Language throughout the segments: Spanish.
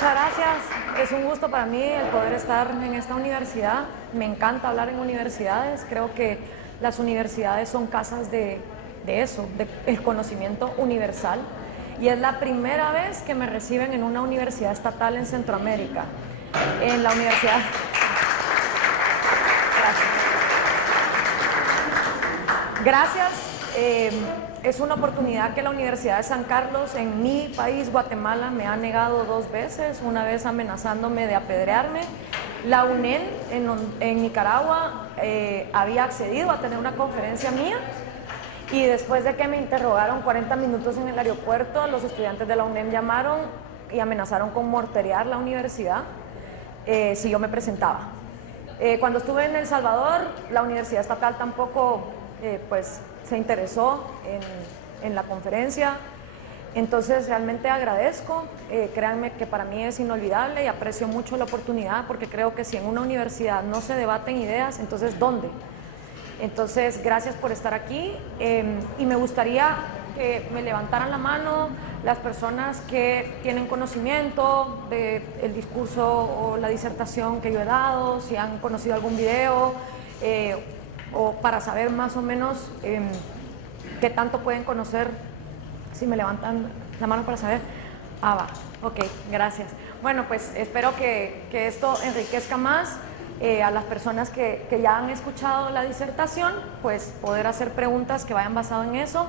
Muchas gracias. Es un gusto para mí el poder estar en esta universidad. Me encanta hablar en universidades. Creo que las universidades son casas de eso, del conocimiento universal. Y es la primera vez que me reciben en una universidad estatal en Centroamérica. En la universidad... Gracias. Es una oportunidad que la Universidad de San Carlos en mi país, Guatemala, me ha negado 2 veces, una vez amenazándome de apedrearme. La UNED en Nicaragua había accedido a tener una conferencia mía y después de que me interrogaron 40 minutos en el aeropuerto, los estudiantes de la UNED llamaron y amenazaron con morterear la universidad si yo me presentaba. Cuando estuve en El Salvador, la Universidad Estatal tampoco pues se interesó en la conferencia. Entonces realmente agradezco, créanme que para mí es inolvidable y aprecio mucho la oportunidad, porque creo que si en una universidad no se debaten ideas, entonces ¿dónde? Entonces gracias por estar aquí y me gustaría que me levantaran la mano las personas que tienen conocimiento del discurso o la disertación que yo he dado, si han conocido algún video o para saber más o menos qué tanto pueden conocer. Si me levantan la mano para saber. Va, ok, gracias. Bueno, pues espero que esto enriquezca más a las personas que ya han escuchado la disertación, pues poder hacer preguntas que vayan basado en eso.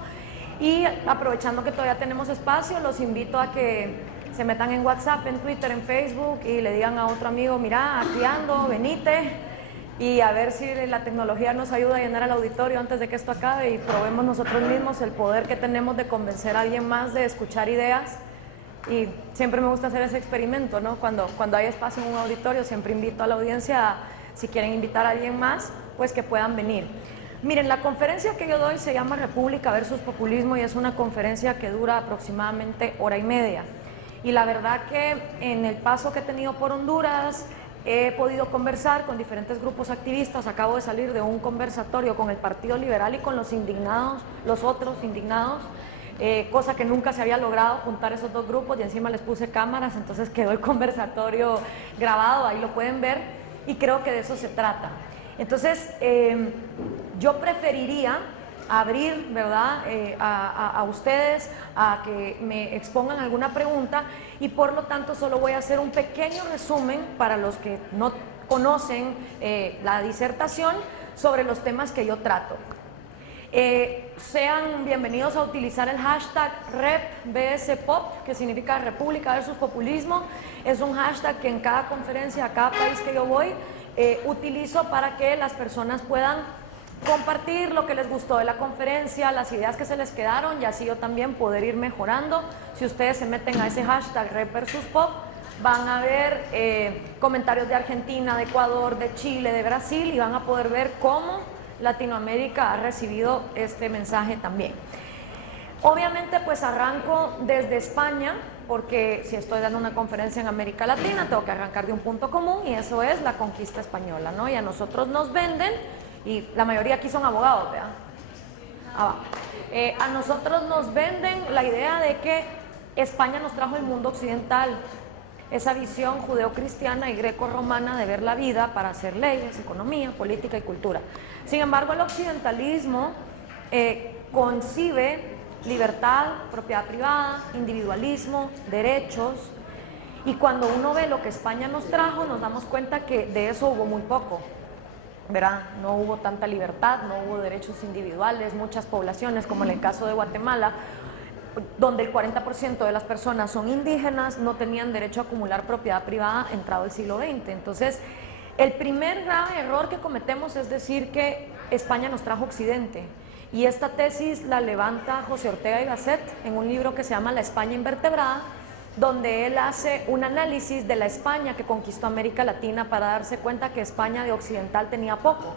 Y aprovechando que todavía tenemos espacio, los invito a que se metan en WhatsApp, en Twitter, en Facebook y le digan a otro amigo, mira, aquí ando, venite. Y a ver si la tecnología nos ayuda a llenar el auditorio antes de que esto acabe y probemos nosotros mismos el poder que tenemos de convencer a alguien más de escuchar ideas. Y siempre me gusta hacer ese experimento, ¿no? Cuando hay espacio en un auditorio, siempre invito a la audiencia, si quieren invitar a alguien más, pues que puedan venir. Miren, la conferencia que yo doy se llama República versus Populismo y es una conferencia que dura aproximadamente 1h30. Y la verdad que en el paso que he tenido por Honduras, he podido conversar con diferentes grupos activistas. Acabo de salir de un conversatorio con el Partido Liberal y con los indignados, los otros indignados, cosa que nunca se había logrado juntar esos 2 grupos y encima les puse cámaras, entonces quedó el conversatorio grabado, ahí lo pueden ver y creo que de eso se trata. Entonces, yo preferiría abrir, ¿verdad?, a ustedes a que me expongan alguna pregunta y por lo tanto solo voy a hacer un pequeño resumen para los que no conocen la disertación sobre los temas que yo trato. Sean bienvenidos a utilizar el hashtag RepBSPop, que significa República versus Populismo. Es un hashtag que en cada conferencia, a cada país que yo voy, utilizo para que las personas puedan compartir lo que les gustó de la conferencia, las ideas que se les quedaron y así yo también poder ir mejorando. Si ustedes se meten a ese hashtag Rep versus Pop, van a ver comentarios de Argentina, de Ecuador, de Chile, de Brasil y van a poder ver cómo Latinoamérica ha recibido este mensaje también. Obviamente pues arranco desde España, porque si estoy dando una conferencia en América Latina tengo que arrancar de un punto común y eso es la conquista española, ¿no? Y a nosotros nos venden, y la mayoría aquí son abogados, ¿verdad? A nosotros nos venden la idea de que España nos trajo el mundo occidental, esa visión judeocristiana y greco-romana de ver la vida para hacer leyes, economía, política y cultura. Sin embargo, el occidentalismo concibe libertad, propiedad privada, individualismo, derechos, y cuando uno ve lo que España nos trajo, nos damos cuenta que de eso hubo muy poco, ¿verdad? No hubo tanta libertad, no hubo derechos individuales, muchas poblaciones, como en el caso de Guatemala, donde el 40% de las personas son indígenas, no tenían derecho a acumular propiedad privada entrado el siglo XX. Entonces, el primer grave error que cometemos es decir que España nos trajo Occidente. Y esta tesis la levanta José Ortega y Gasset en un libro que se llama La España invertebrada, donde él hace un análisis de la España que conquistó América Latina para darse cuenta que España de occidental tenía poco.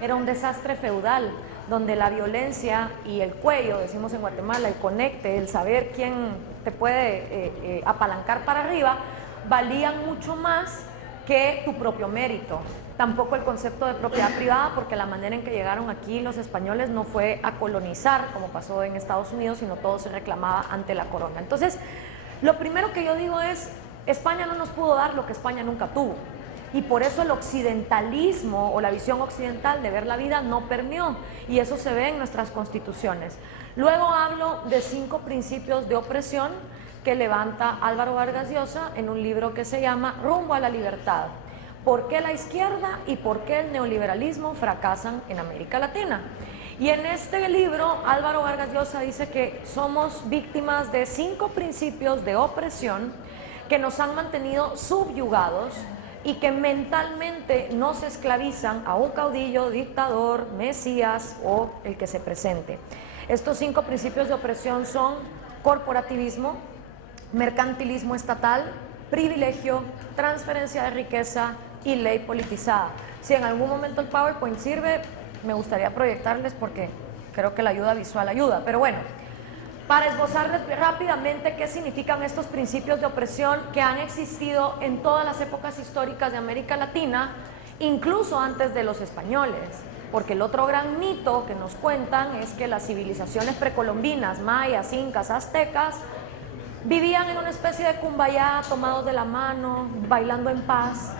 Era un desastre feudal, donde la violencia y el cuello, decimos en Guatemala, el conecte, el saber quién te puede apalancar para arriba, valían mucho más que tu propio mérito. Tampoco el concepto de propiedad privada, porque la manera en que llegaron aquí los españoles no fue a colonizar, como pasó en Estados Unidos, sino todo se reclamaba ante la corona. Entonces, lo primero que yo digo es, España no nos pudo dar lo que España nunca tuvo. Y por eso el occidentalismo o la visión occidental de ver la vida no permeó. Y eso se ve en nuestras constituciones. Luego hablo de 5 principios de opresión que levanta Álvaro Vargas Llosa en un libro que se llama Rumbo a la Libertad. ¿Por qué la izquierda y por qué el neoliberalismo fracasan en América Latina? Y en este libro Álvaro Vargas Llosa dice que somos víctimas de 5 principios de opresión que nos han mantenido subyugados y que mentalmente nos esclavizan a un caudillo, dictador, mesías o el que se presente. Estos 5 principios de opresión son corporativismo, mercantilismo estatal, privilegio, transferencia de riqueza y ley politizada. Si en algún momento el PowerPoint sirve, me gustaría proyectarles porque creo que la ayuda visual ayuda, pero bueno, para esbozarles rápidamente qué significan estos principios de opresión que han existido en todas las épocas históricas de América Latina, incluso antes de los españoles, porque el otro gran mito que nos cuentan es que las civilizaciones precolombinas, mayas, incas, aztecas, vivían en una especie de kumbaya, tomados de la mano, bailando en paz.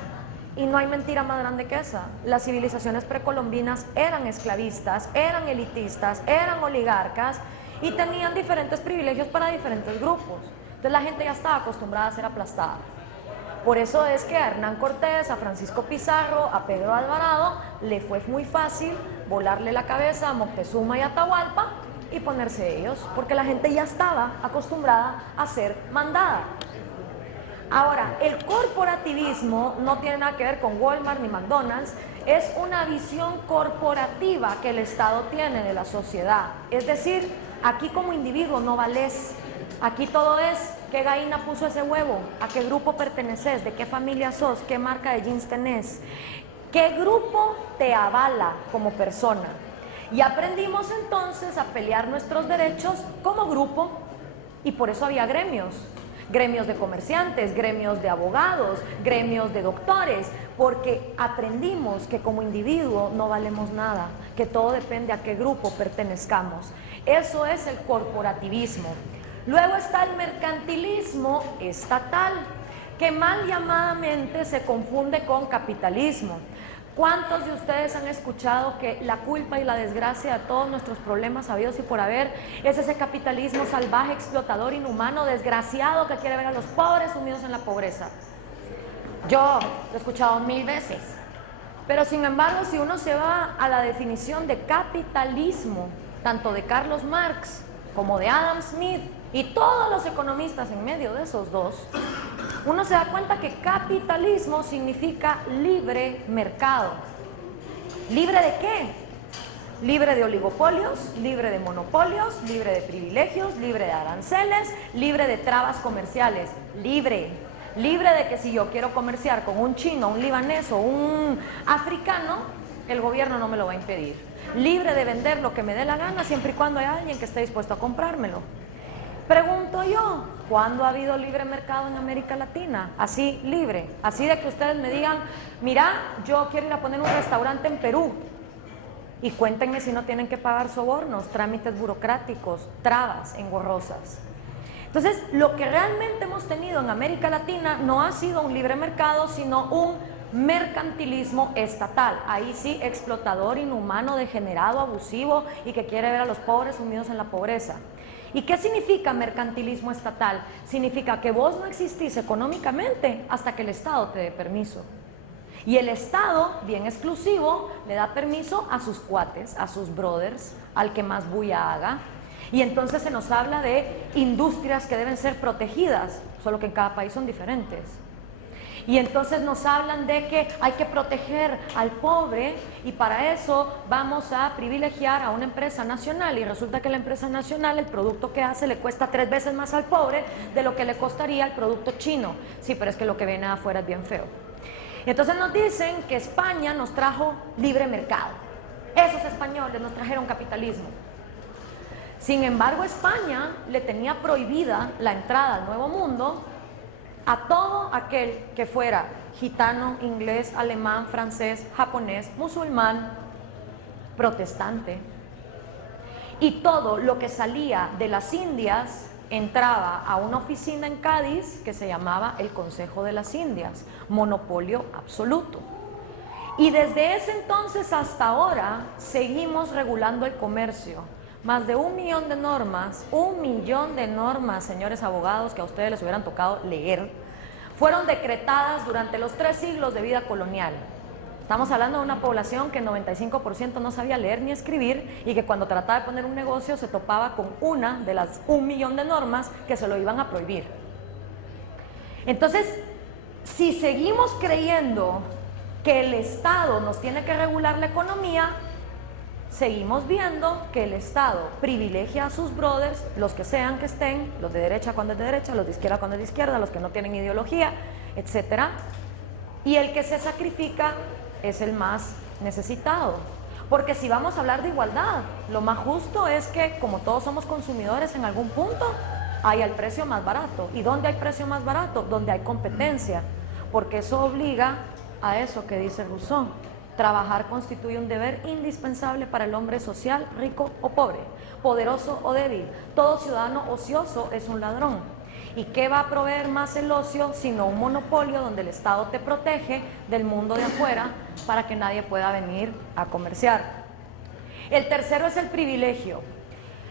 Y no hay mentira más grande que esa. Las civilizaciones precolombinas eran esclavistas, eran elitistas, eran oligarcas y tenían diferentes privilegios para diferentes grupos. Entonces la gente ya estaba acostumbrada a ser aplastada. Por eso es que a Hernán Cortés, a Francisco Pizarro, a Pedro Alvarado le fue muy fácil volarle la cabeza a Moctezuma y Atahualpa y ponerse ellos, porque la gente ya estaba acostumbrada a ser mandada. Ahora, el corporativismo no tiene nada que ver con Walmart ni McDonald's, es una visión corporativa que el Estado tiene de la sociedad. Es decir, aquí como individuo no vales, aquí todo es qué gallina puso ese huevo, a qué grupo perteneces, de qué familia sos, qué marca de jeans tenés, qué grupo te avala como persona. Y aprendimos entonces a pelear nuestros derechos como grupo y por eso había gremios. Gremios de comerciantes, gremios de abogados, gremios de doctores, porque aprendimos que como individuo no valemos nada, que todo depende a qué grupo pertenezcamos. Eso es el corporativismo. Luego está el mercantilismo estatal, que mal llamadamente se confunde con capitalismo. ¿Cuántos de ustedes han escuchado que la culpa y la desgracia de todos nuestros problemas habidos y por haber es ese capitalismo salvaje, explotador, inhumano, desgraciado que quiere ver a los pobres sumidos en la pobreza? Yo lo he escuchado 1000 veces. Pero sin embargo, si uno se va a la definición de capitalismo, tanto de Carlos Marx como de Adam Smith y todos los economistas en medio de esos dos, uno se da cuenta que capitalismo significa libre mercado. ¿Libre de qué? Libre de oligopolios, libre de monopolios, libre de privilegios, libre de aranceles, libre de trabas comerciales. Libre de que si yo quiero comerciar con un chino, un libanés o un africano, el gobierno no me lo va a impedir. Libre de vender lo que me dé la gana siempre y cuando haya alguien que esté dispuesto a comprármelo. Pregunto yo, ¿cuándo ha habido libre mercado en América Latina? Así libre, así de que ustedes me digan, mira, yo quiero ir a poner un restaurante en Perú y cuéntenme si no tienen que pagar sobornos, trámites burocráticos, trabas engorrosas. Entonces, lo que realmente hemos tenido en América Latina no ha sido un libre mercado, sino un mercantilismo estatal. Ahí sí, explotador, inhumano, degenerado, abusivo y que quiere ver a los pobres sumidos en la pobreza. ¿Y qué significa mercantilismo estatal? Significa que vos no existís económicamente hasta que el Estado te dé permiso. Y el Estado, bien exclusivo, le da permiso a sus cuates, a sus brothers, al que más bulla haga. Y entonces se nos habla de industrias que deben ser protegidas, solo que en cada país son diferentes. Y entonces nos hablan de que hay que proteger al pobre y para eso vamos a privilegiar a una empresa nacional y resulta que la empresa nacional, el producto que hace le cuesta 3 veces más al pobre de lo que le costaría el producto chino. Sí, pero es que lo que viene de afuera es bien feo. Entonces nos dicen que España nos trajo libre mercado. Esos españoles nos trajeron capitalismo. Sin embargo, España le tenía prohibida la entrada al Nuevo Mundo a todo aquel que fuera gitano, inglés, alemán, francés, japonés, musulmán, protestante. Y todo lo que salía de las Indias entraba a una oficina en Cádiz que se llamaba el Consejo de las Indias, monopolio absoluto. Y desde ese entonces hasta ahora seguimos regulando el comercio. Más de 1 millón de normas, 1 millón de normas, señores abogados, que a ustedes les hubieran tocado leer, fueron decretadas durante los 3 siglos de vida colonial. Estamos hablando de una población que el 95% no sabía leer ni escribir y que cuando trataba de poner un negocio se topaba con una de las 1 millón de normas que se lo iban a prohibir. Entonces, si seguimos creyendo que el Estado nos tiene que regular la economía, seguimos viendo que el Estado privilegia a sus brothers, los que sean que estén, los de derecha cuando es de derecha, los de izquierda cuando es de izquierda, los que no tienen ideología, etc. Y el que se sacrifica es el más necesitado. Porque si vamos a hablar de igualdad, lo más justo es que, como todos somos consumidores en algún punto, hay el precio más barato. ¿Y dónde hay precio más barato? Donde hay competencia. Porque eso obliga a eso que dice Rousseau. Trabajar constituye un deber indispensable para el hombre social, rico o pobre, poderoso o débil. Todo ciudadano ocioso es un ladrón. ¿Y qué va a proveer más el ocio sino un monopolio donde el Estado te protege del mundo de afuera para que nadie pueda venir a comerciar? El tercero es el privilegio.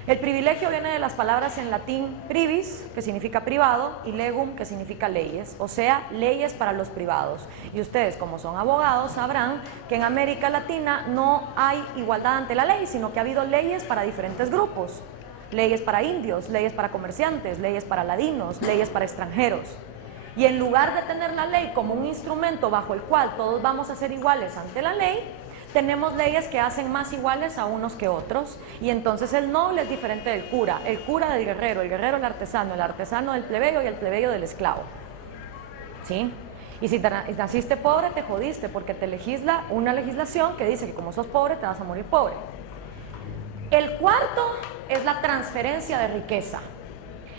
El privilegio viene de las palabras en latín privis, que significa privado, y legum, que significa leyes, o sea, leyes para los privados. Y ustedes, como son abogados, sabrán que en América Latina no hay igualdad ante la ley, sino que ha habido leyes para diferentes grupos. Leyes para indios, leyes para comerciantes, leyes para ladinos, leyes para extranjeros. Y en lugar de tener la ley como un instrumento bajo el cual todos vamos a ser iguales ante la ley, tenemos leyes que hacen más iguales a unos que otros, y entonces el noble es diferente del cura, el cura del guerrero, el guerrero del artesano, el artesano del plebeyo y el plebeyo del esclavo. ¿Sí? Y si naciste pobre, te jodiste, porque te legisla una legislación que dice que como sos pobre, te vas a morir pobre. El cuarto es la transferencia de riqueza.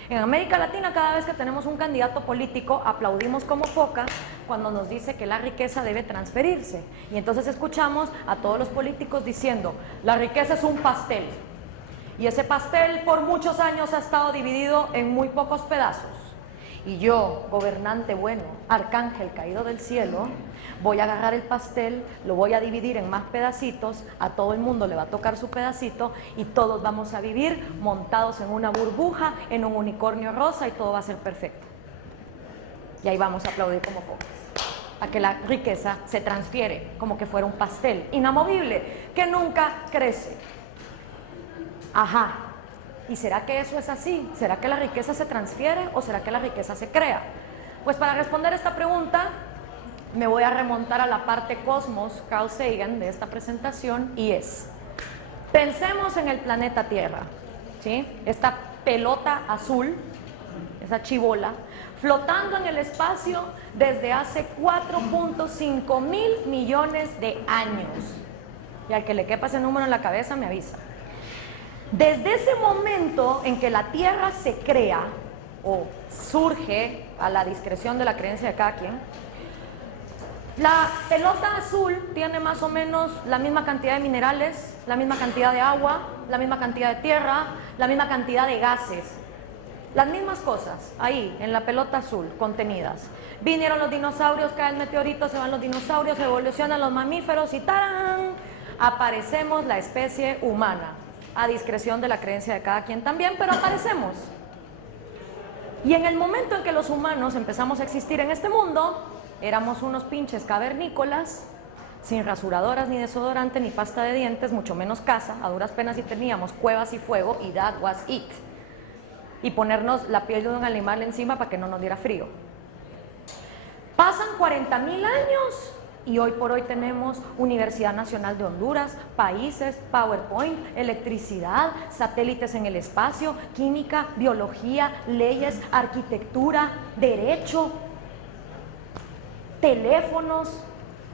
En América Latina, cada vez que tenemos un candidato político, aplaudimos como focas cuando nos dice que la riqueza debe transferirse. Y entonces escuchamos a todos los políticos diciendo, la riqueza es un pastel. Y ese pastel por muchos años ha estado dividido en muy pocos pedazos. Y yo, gobernante bueno, arcángel caído del cielo, voy a agarrar el pastel, lo voy a dividir en más pedacitos, a todo el mundo le va a tocar su pedacito y todos vamos a vivir montados en una burbuja, en un unicornio rosa, y todo va a ser perfecto. Y ahí vamos a aplaudir como focas, a que la riqueza se transfiere como que fuera un pastel inamovible, que nunca crece. Ajá. ¿Y será que eso es así? ¿Será que la riqueza se transfiere o será que la riqueza se crea? Pues para responder esta pregunta me voy a remontar a la parte cosmos, Carl Sagan, de esta presentación, y es, pensemos en el planeta Tierra, ¿sí? Esta pelota azul, esa chibola, flotando en el espacio desde hace 4.5 mil millones de años. Y al que le quepa ese número en la cabeza me avisa. Desde ese momento en que la Tierra se crea o surge a la discreción de la creencia de cada quien, la pelota azul tiene más o menos la misma cantidad de minerales, la misma cantidad de agua, la misma cantidad de tierra, la misma cantidad de gases. Las mismas cosas ahí en la pelota azul contenidas. Vinieron los dinosaurios, cae el meteorito, se van los dinosaurios, evolucionan los mamíferos y ¡tarán! Aparecemos la especie humana. A discreción de la creencia de cada quien también, pero aparecemos. Y en el momento en que los humanos empezamos a existir en este mundo, éramos unos pinches cavernícolas, sin rasuradoras, ni desodorante, ni pasta de dientes, mucho menos casa, a duras penas y teníamos cuevas y fuego, y that was it. Y ponernos la piel de un animal encima para que no nos diera frío. Pasan 40.000 años y hoy por hoy tenemos Universidad Nacional de Honduras, países, PowerPoint, electricidad, satélites en el espacio, química, biología, leyes, arquitectura, derecho, teléfonos,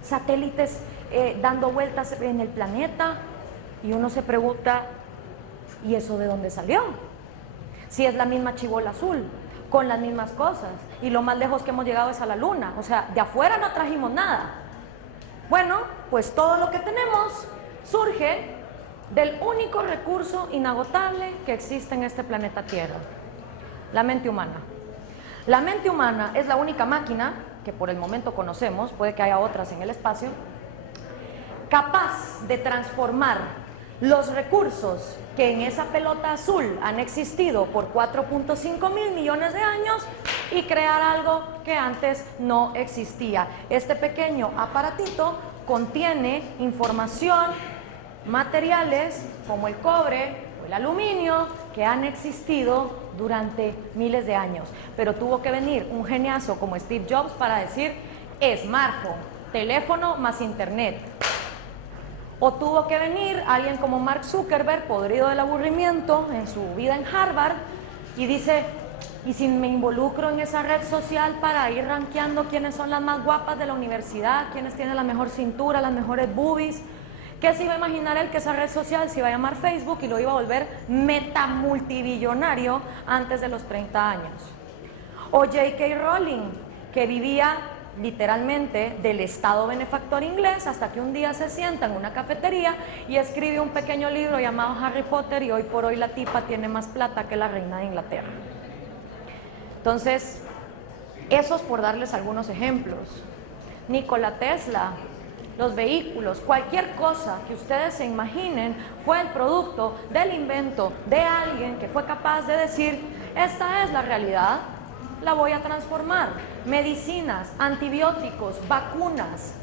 satélites dando vueltas en el planeta. Y uno se pregunta, ¿y eso de dónde salió? Si es la misma chibola azul, con las mismas cosas, y lo más lejos que hemos llegado es a la luna. O sea, de afuera no trajimos nada. Bueno, pues todo lo que tenemos surge del único recurso inagotable que existe en este planeta Tierra. La mente humana. La mente humana es la única máquina que por el momento conocemos, puede que haya otras en el espacio, capaz de transformar los recursos que en esa pelota azul han existido por 4.5 mil millones de años y crear algo que antes no existía. Este pequeño aparatito contiene información, materiales como el cobre o el aluminio que han existido durante miles de años, pero tuvo que venir un geniazo como Steve Jobs para decir smartphone, teléfono más internet. O tuvo que venir alguien como Mark Zuckerberg, podrido del aburrimiento en su vida en Harvard, y dice, ¿y si me involucro en esa red social para ir rankeando quiénes son las más guapas de la universidad, quiénes tienen la mejor cintura, las mejores boobies? ¿Qué se iba a imaginar él que esa red social se iba a llamar Facebook y lo iba a volver metamultibillonario antes de los 30 años? O J.K. Rowling, que vivía literalmente del Estado benefactor inglés hasta que un día se sienta en una cafetería y escribe un pequeño libro llamado Harry Potter y hoy por hoy la tipa tiene más plata que la reina de Inglaterra. Entonces, esos por darles algunos ejemplos. Nikola Tesla, los vehículos, cualquier cosa que ustedes se imaginen fue el producto del invento de alguien que fue capaz de decir, esta es la realidad, la voy a transformar. Medicinas, antibióticos, vacunas,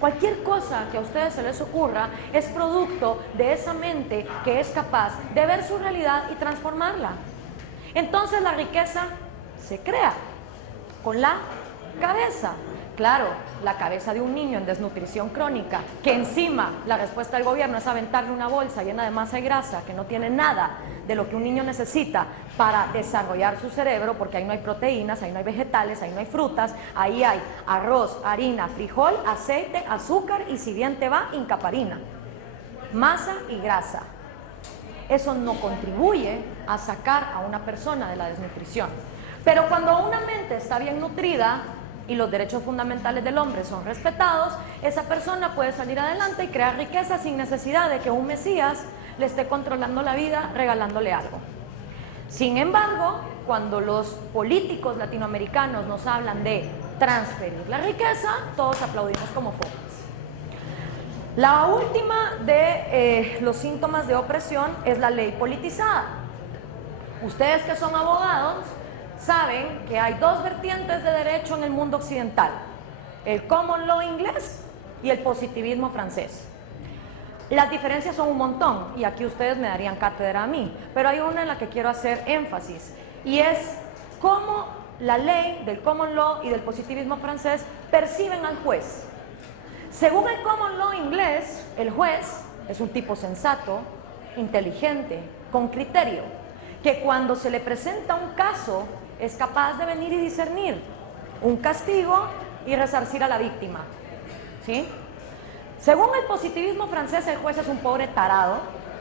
cualquier cosa que a ustedes se les ocurra es producto de esa mente que es capaz de ver su realidad y transformarla. Entonces la riqueza se crea con la cabeza. Claro, la cabeza de un niño en desnutrición crónica, que encima la respuesta del gobierno es aventarle una bolsa llena de masa y grasa que no tiene nada de lo que un niño necesita para desarrollar su cerebro, porque ahí no hay proteínas, ahí no hay vegetales, ahí no hay frutas, ahí hay arroz, harina, frijol, aceite, azúcar y si bien te va, incaparina, masa y grasa. Eso no contribuye a sacar a una persona de la desnutrición. Pero cuando una mente está bien nutrida y los derechos fundamentales del hombre son respetados, esa persona puede salir adelante y crear riqueza sin necesidad de que un Mesías le esté controlando la vida, regalándole algo. Sin embargo, cuando los políticos latinoamericanos nos hablan de transferir la riqueza, todos aplaudimos como focas. La última de los síntomas de opresión es la ley politizada. Ustedes que son abogados saben que hay dos vertientes de derecho en el mundo occidental: el common law inglés y el positivismo francés. Las diferencias son un montón y aquí ustedes me darían cátedra a mí, pero hay una en la que quiero hacer énfasis y es cómo la ley del common law y del positivismo francés perciben al juez. Según el common law inglés, el juez es un tipo sensato, inteligente, con criterio, que cuando se le presenta un caso es capaz de venir y discernir un castigo y resarcir a la víctima, ¿sí? Según el positivismo francés, el juez es un pobre tarado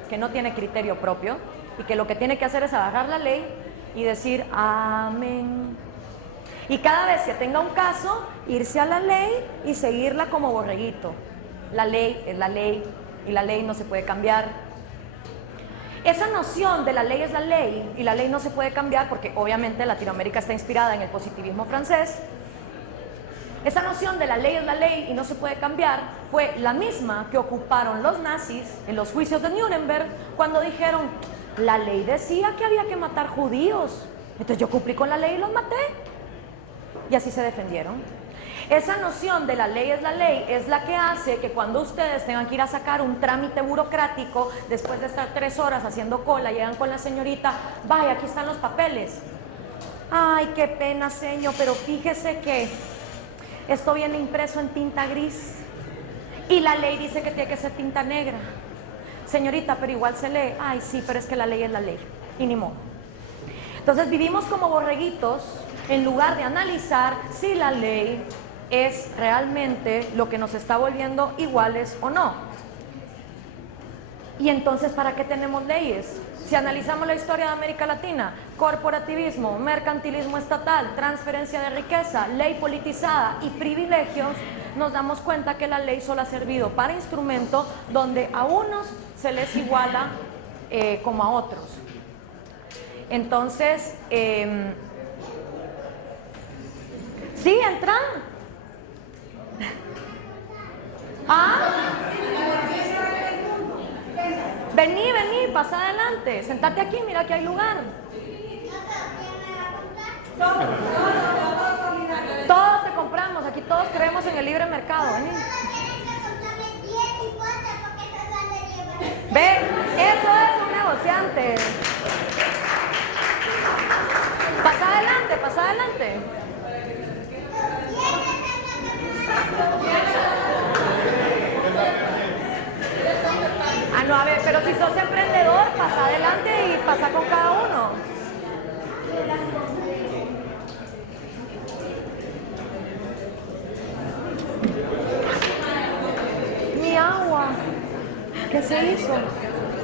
que no tiene criterio propio y que lo que tiene que hacer es agarrar la ley y decir amén. Y cada vez que tenga un caso, irse a la ley y seguirla como borreguito. La ley es la ley y la ley no se puede cambiar. Esa noción de la ley es la ley y la ley no se puede cambiar, porque obviamente Latinoamérica está inspirada en el positivismo francés. Esa noción de la ley es la ley y no se puede cambiar fue la misma que ocuparon los nazis en los juicios de Nuremberg cuando dijeron, la ley decía que había que matar judíos, entonces yo cumplí con la ley y los maté. Y así se defendieron. Esa noción de la ley es la que hace que cuando ustedes tengan que ir a sacar un trámite burocrático, después de estar 3 horas haciendo cola, llegan con la señorita, vaya, aquí están los papeles. Ay, qué pena, señor, pero fíjese que esto viene impreso en tinta gris y la ley dice que tiene que ser tinta negra. Señorita, pero igual se lee. Ay, sí, pero es que la ley es la ley y ni modo. Entonces vivimos como borreguitos en lugar de analizar si la ley es realmente lo que nos está volviendo iguales o no. Y entonces, ¿para qué tenemos leyes? Si analizamos la historia de América Latina, corporativismo, mercantilismo estatal, transferencia de riqueza, ley politizada y privilegios, nos damos cuenta que la ley solo ha servido para instrumento donde a unos se les iguala como a otros. Entonces, sí, entra. ¿Ah? Vení, pasa adelante, sentate aquí, mira que hay lugar. Todos te compramos, aquí todos creemos en el libre mercado, vení. Ve, eso es un negociante. Pasa adelante, pasa adelante. Ah, no, a ver, pero si sos emprendedor, pasa adelante y pasa con cada uno. Mi agua. ¿Qué se hizo?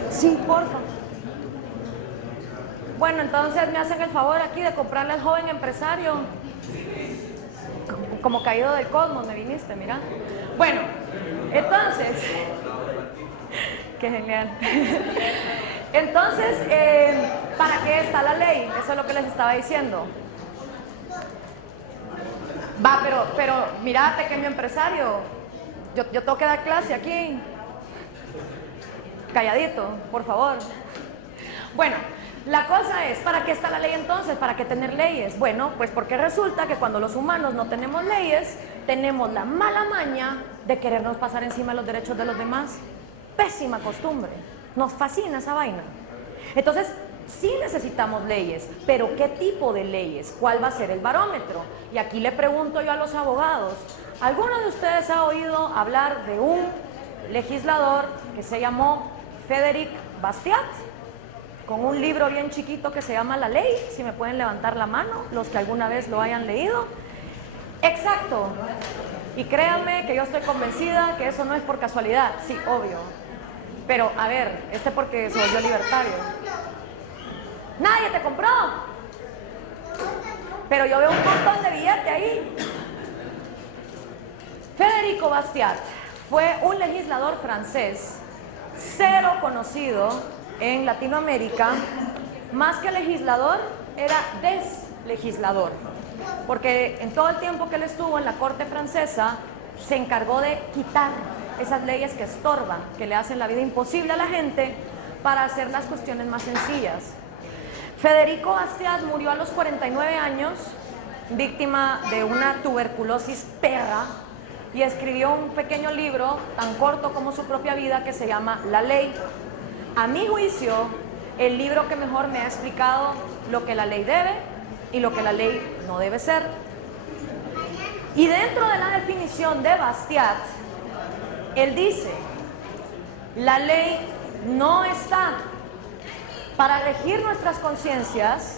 Sí, porfa. Bueno, entonces me hacen el favor aquí de comprarle al joven empresario. Como caído del cosmos me viniste, mira. Bueno, entonces... Qué genial. Entonces, ¿para qué está la ley? Eso es lo que les estaba diciendo. Va, pero mira, pequeño empresario, yo tengo que dar clase aquí. Calladito, por favor. Bueno, la cosa es, ¿para qué está la ley entonces? ¿Para qué tener leyes? Bueno, pues porque resulta que cuando los humanos no tenemos leyes, tenemos la mala maña de querernos pasar encima de los derechos de los demás. Pésima costumbre, nos fascina esa vaina. Entonces, sí necesitamos leyes, pero ¿qué tipo de leyes? ¿Cuál va a ser el barómetro? Y aquí le pregunto yo a los abogados, ¿alguno de ustedes ha oído hablar de un legislador que se llamó Frédéric Bastiat? Con un libro bien chiquito que se llama La Ley, si me pueden levantar la mano, los que alguna vez lo hayan leído. Exacto, y créanme que yo estoy convencida que eso no es por casualidad, sí, obvio. Pero, a ver, porque se volvió libertario. Nadie te compró. Pero yo veo un montón de billete ahí. Federico Bastiat fue un legislador francés, cero conocido en Latinoamérica. Más que legislador, era deslegislador. Porque en todo el tiempo que él estuvo en la corte francesa, se encargó de quitar esas leyes que estorban, que le hacen la vida imposible a la gente para hacer las cuestiones más sencillas. Federico Bastiat murió a los 49 años, víctima de una tuberculosis perra, y escribió un pequeño libro, tan corto como su propia vida, que se llama La Ley. A mi juicio, el libro que mejor me ha explicado lo que la ley debe y lo que la ley no debe ser. Y dentro de la definición de Bastiat, él dice, la ley no está para regir nuestras conciencias,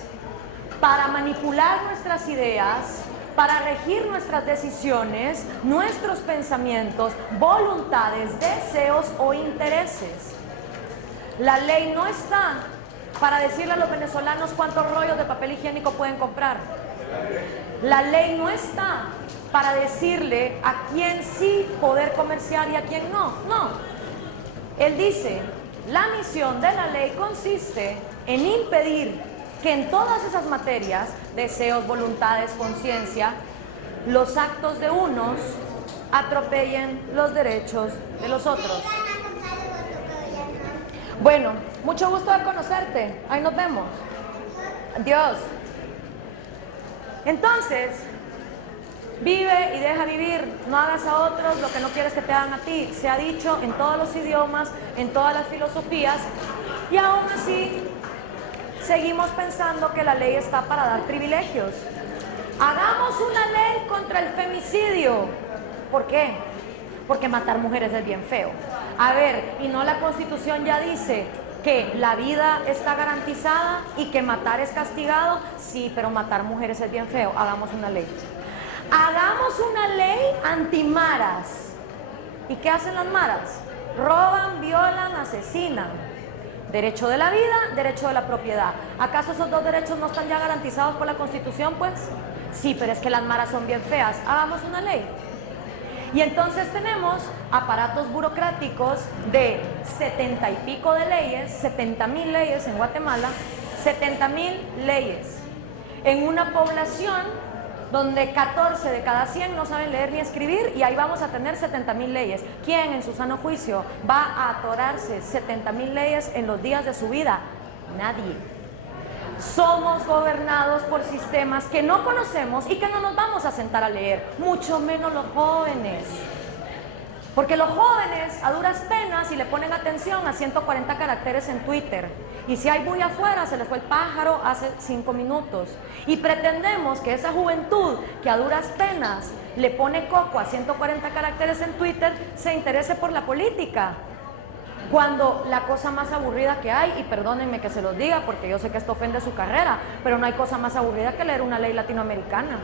para manipular nuestras ideas, para regir nuestras decisiones, nuestros pensamientos, voluntades, deseos o intereses. La ley no está para decirle a los venezolanos cuántos rollos de papel higiénico pueden comprar. La ley no está para decirle a quién sí poder comerciar y a quién no. No. Él dice, la misión de la ley consiste en impedir que en todas esas materias, deseos, voluntades, conciencia, los actos de unos atropellen los derechos de los otros. Bueno, mucho gusto de conocerte. Ahí nos vemos. Adiós. Entonces, vive y deja vivir. No hagas a otros lo que no quieres que te hagan a ti. Se ha dicho en todos los idiomas, en todas las filosofías, y aún así seguimos pensando que la ley está para dar privilegios. Hagamos una ley contra el femicidio. ¿Por qué? Porque matar mujeres es bien feo. A ver, ¿y no la Constitución ya dice que la vida está garantizada y que matar es castigado? Sí, pero matar mujeres es bien feo. Hagamos una ley. Hagamos una ley anti-maras. ¿Y qué hacen las maras? Roban, violan, asesinan. Derecho de la vida, derecho de la propiedad. ¿Acaso esos dos derechos no están ya garantizados por la Constitución, pues? Sí, pero es que las maras son bien feas. Hagamos una ley. Y entonces tenemos aparatos burocráticos de 70 y pico de leyes, 70,000 leyes en Guatemala, 70,000 leyes en una población donde 14 de cada 100 no saben leer ni escribir, y ahí vamos a tener 70,000 leyes. ¿Quién en su sano juicio va a atorarse 70,000 leyes en los días de su vida? Nadie. Somos gobernados por sistemas que no conocemos y que no nos vamos a sentar a leer, mucho menos los jóvenes. Porque los jóvenes a duras penas y le ponen atención a 140 caracteres en Twitter. Y si hay bulla afuera, se le fue el pájaro hace 5 minutos. Y pretendemos que esa juventud que a duras penas le pone coco a 140 caracteres en Twitter se interese por la política. Cuando la cosa más aburrida que hay, y perdónenme que se los diga porque yo sé que esto ofende su carrera, pero no hay cosa más aburrida que leer una ley latinoamericana.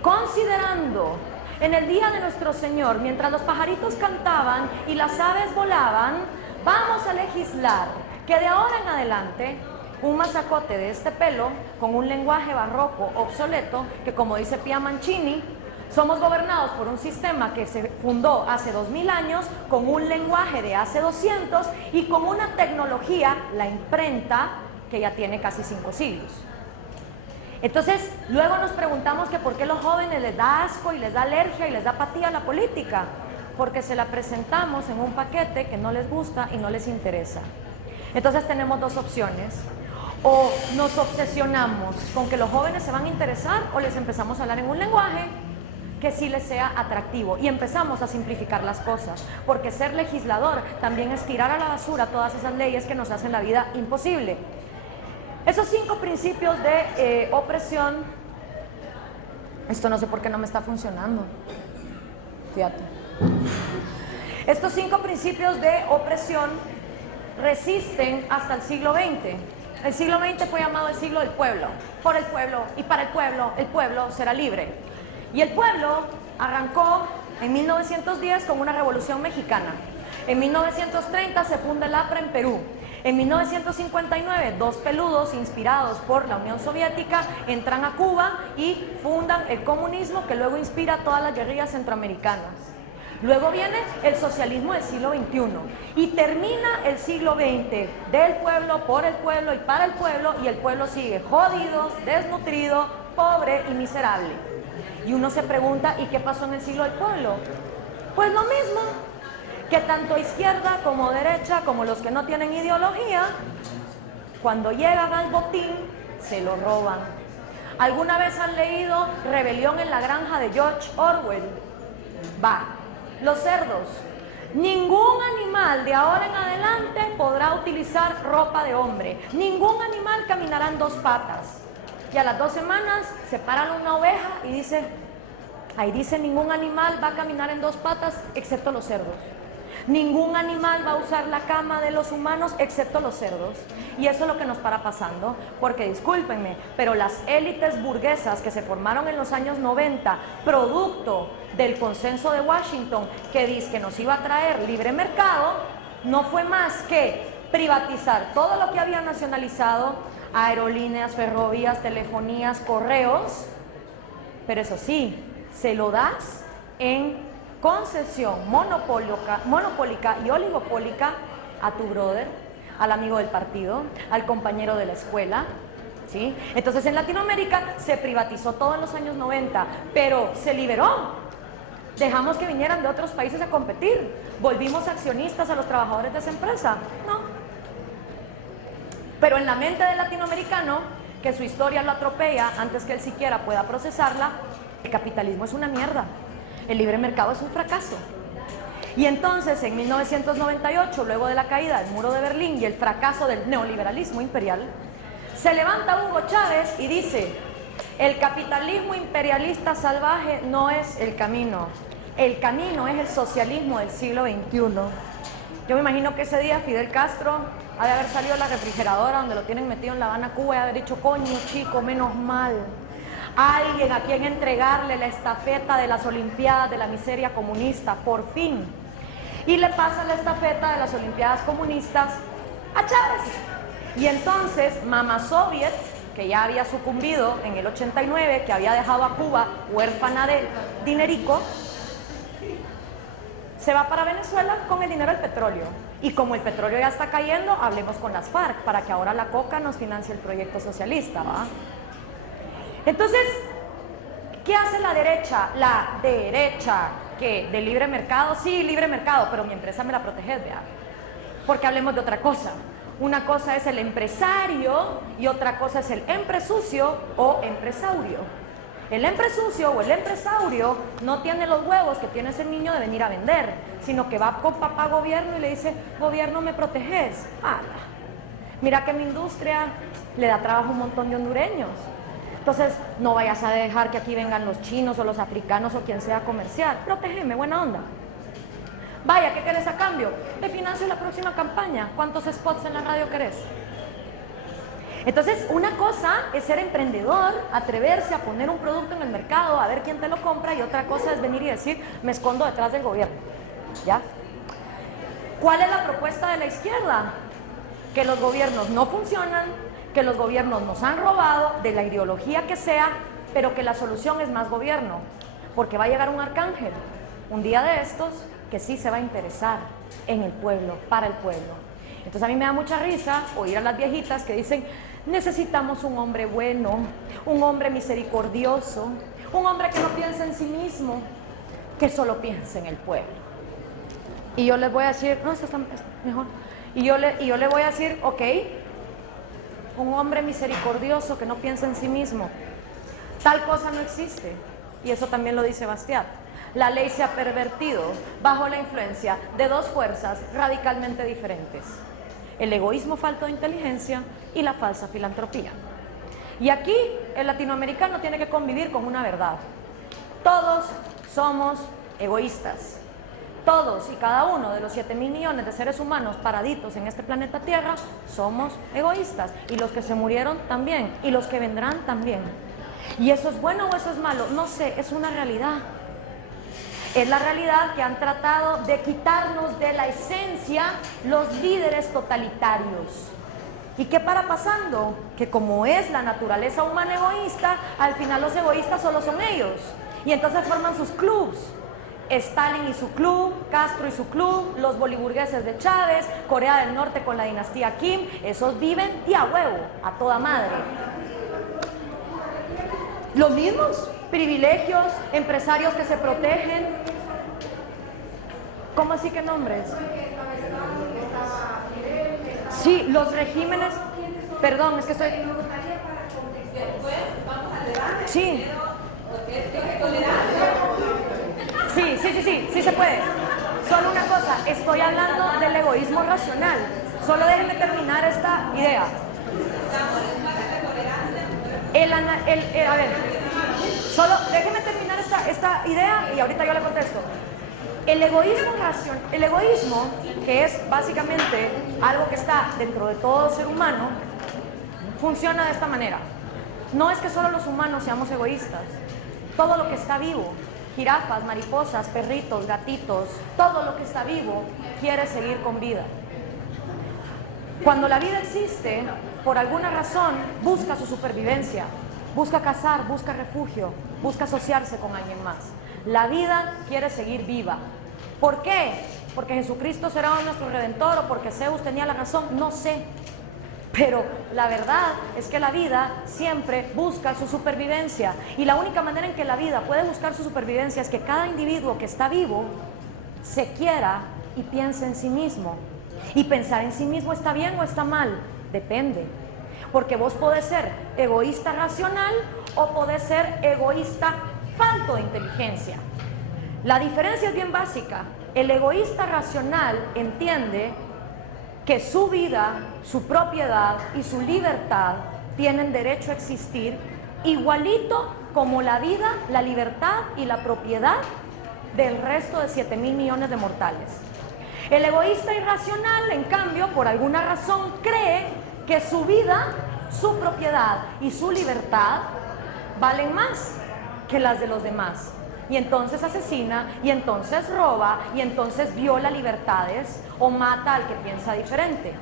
Considerando en el día de nuestro Señor, mientras los pajaritos cantaban y las aves volaban, vamos a legislar que de ahora en adelante un mazacote de este pelo, con un lenguaje barroco obsoleto, que como dice Pia Mancini, somos gobernados por un sistema que se fundó hace 2000 años, con un lenguaje de hace 200 y con una tecnología, la imprenta, que ya tiene casi 5 siglos. Entonces, luego nos preguntamos que por qué los jóvenes les da asco y les da alergia y les da apatía a la política. Porque se la presentamos en un paquete que no les gusta y no les interesa. Entonces tenemos dos opciones: o nos obsesionamos con que los jóvenes se van a interesar, o les empezamos a hablar en un lenguaje que sí les sea atractivo y empezamos a simplificar las cosas, porque ser legislador también es tirar a la basura todas esas leyes que nos hacen la vida imposible. Esos 5 principios de opresión, esto no sé por qué no me está funcionando, fíjate. Estos 5 principios de opresión resisten hasta el siglo XX. El siglo XX fue llamado el siglo del pueblo, por el pueblo y para el pueblo será libre. Y el pueblo arrancó en 1910 con una revolución mexicana. En 1930 se funda el APRA en Perú. En 1959, 2 peludos inspirados por la Unión Soviética entran a Cuba y fundan el comunismo, que luego inspira a todas las guerrillas centroamericanas. Luego viene el socialismo del siglo XXI y termina el siglo XX del pueblo, por el pueblo y para el pueblo, y el pueblo sigue jodido, desnutrido, pobre y miserable. Y uno se pregunta, ¿y qué pasó en el siglo del pueblo? Pues lo mismo, que tanto izquierda como derecha, como los que no tienen ideología, cuando llegan al botín, se lo roban. ¿Alguna vez han leído Rebelión en la Granja de George Orwell? Va, los cerdos. Ningún animal de ahora en adelante podrá utilizar ropa de hombre. Ningún animal caminará en 2 patas. Y a las 2 semanas se para una oveja y dice, ahí dice, ningún animal va a caminar en 2 patas excepto los cerdos. Ningún animal va a usar la cama de los humanos excepto los cerdos. Y eso es lo que nos para pasando, porque discúlpenme, pero las élites burguesas que se formaron en los años 90, producto del consenso de Washington, que dice que nos iba a traer libre mercado, no fue más que privatizar todo lo que había nacionalizado: aerolíneas, ferrovías, telefonías, correos. Pero eso sí, se lo das en concesión monopólica y oligopólica a tu brother, al amigo del partido, al compañero de la escuela, ¿sí? Entonces en Latinoamérica se privatizó todo en los años 90, pero se liberó. Dejamos que vinieran de otros países a competir. ¿Volvimos accionistas a los trabajadores de esa empresa? No. Pero en la mente del latinoamericano, que su historia lo atropella antes que él siquiera pueda procesarla, el capitalismo es una mierda. El libre mercado es un fracaso. Y entonces en 1998, luego de la caída del muro de Berlín y el fracaso del neoliberalismo imperial, se levanta Hugo Chávez y dice: el capitalismo imperialista salvaje no es el camino es el socialismo del siglo XXI. Yo me imagino que ese día Fidel Castro ha de haber salido de la refrigeradora donde lo tienen metido en La Habana, Cuba, y haber dicho: coño chico, menos mal, alguien a quien entregarle la estafeta de las Olimpiadas de la miseria comunista, por fin. Y le pasa la estafeta de las Olimpiadas comunistas a Chávez. Y entonces Mama Soviet, que ya había sucumbido en el 89, que había dejado a Cuba huérfana de dinerico, se va para Venezuela con el dinero del petróleo. Y como el petróleo ya está cayendo, hablemos con las FARC para que ahora la coca nos financie el proyecto socialista, ¿va? Entonces, ¿qué hace la derecha? La derecha, que de libre mercado, sí, libre mercado, pero mi empresa me la protege, ¿vea? Porque hablemos de otra cosa. Una cosa es el empresario y otra cosa es el empresucio o empresaurio. El empresucio o el empresaurio no tiene los huevos que tiene ese niño de venir a vender, sino que va con papá gobierno y le dice, gobierno, ¿me proteges? ¡Hala! Mira que mi industria le da trabajo a un montón de hondureños. Entonces, no vayas a dejar que aquí vengan los chinos o los africanos o quien sea a comerciar. Protégeme, buena onda. Vaya, ¿qué querés a cambio? Te financio la próxima campaña. ¿Cuántos spots en la radio querés? Entonces, una cosa es ser emprendedor, atreverse a poner un producto en el mercado, a ver quién te lo compra, y otra cosa es venir y decir, me escondo detrás del gobierno. ¿Ya? ¿Cuál es la propuesta de la izquierda? Que los gobiernos no funcionan, que los gobiernos nos han robado, de la ideología que sea, pero que la solución es más gobierno, porque va a llegar un arcángel, un día de estos, que sí se va a interesar en el pueblo, para el pueblo. Entonces a mí me da mucha risa oír a las viejitas que dicen, necesitamos un hombre bueno, un hombre misericordioso, un hombre que no piense en sí mismo, que solo piense en el pueblo. Y yo les voy a decir, no, esto está mejor. Y yo le voy a decir, ok, un hombre misericordioso que no piensa en sí mismo, tal cosa no existe. Y eso también lo dice Bastiat. La ley se ha pervertido bajo la influencia de dos fuerzas radicalmente diferentes: el egoísmo falto de inteligencia y la falsa filantropía. Y aquí el latinoamericano tiene que convivir con una verdad: todos somos egoístas. Todos y cada uno de los 7.000 millones de seres humanos paraditos en este planeta Tierra somos egoístas, y los que se murieron también, y los que vendrán también. ¿Y eso es bueno o eso es malo? No sé, es una realidad. Es la realidad que han tratado de quitarnos de la esencia los líderes totalitarios. ¿Y qué para pasando? Que como es la naturaleza humana egoísta, al final los egoístas solo son ellos. Y entonces forman sus clubs. Stalin y su club, Castro y su club, los boliburgueses de Chávez, Corea del Norte con la dinastía Kim, esos viven de a huevo, a toda madre. Los mismos privilegios, empresarios que se protegen. ¿Cómo así que nombres? Sí, los regímenes. Perdón, es que estoy. Sí. Sí se puede. Solo una cosa, estoy hablando del egoísmo racional. Solo déjenme terminar esta idea. A ver, solo déjenme terminar esta idea y ahorita yo le contesto. El egoísmo, que es básicamente algo que está dentro de todo ser humano, funciona de esta manera. No es que solo los humanos seamos egoístas. Todo lo que está vivo, jirafas, mariposas, perritos, gatitos, todo lo que está vivo quiere seguir con vida. Cuando la vida existe, por alguna razón, busca su supervivencia, busca cazar, busca refugio, busca asociarse con alguien más. La vida quiere seguir viva. ¿Por qué? ¿Porque Jesucristo será nuestro Redentor o porque Zeus tenía la razón? No sé. Pero la verdad es que la vida siempre busca su supervivencia, y la única manera en que la vida puede buscar su supervivencia es que cada individuo que está vivo se quiera y piense en sí mismo. Y pensar en sí mismo está bien o está mal, depende. Porque vos podés ser egoísta racional o podés ser egoísta falto de inteligencia. La diferencia es bien básica. El egoísta racional entiende que su vida, su propiedad y su libertad tienen derecho a existir igualito como la vida, la libertad y la propiedad del resto de 7.000 millones de mortales. El egoísta irracional, en cambio, por alguna razón cree que su vida, su propiedad y su libertad valen más que las de los demás. Y entonces asesina, y entonces roba, y entonces viola libertades o mata al que piensa diferente.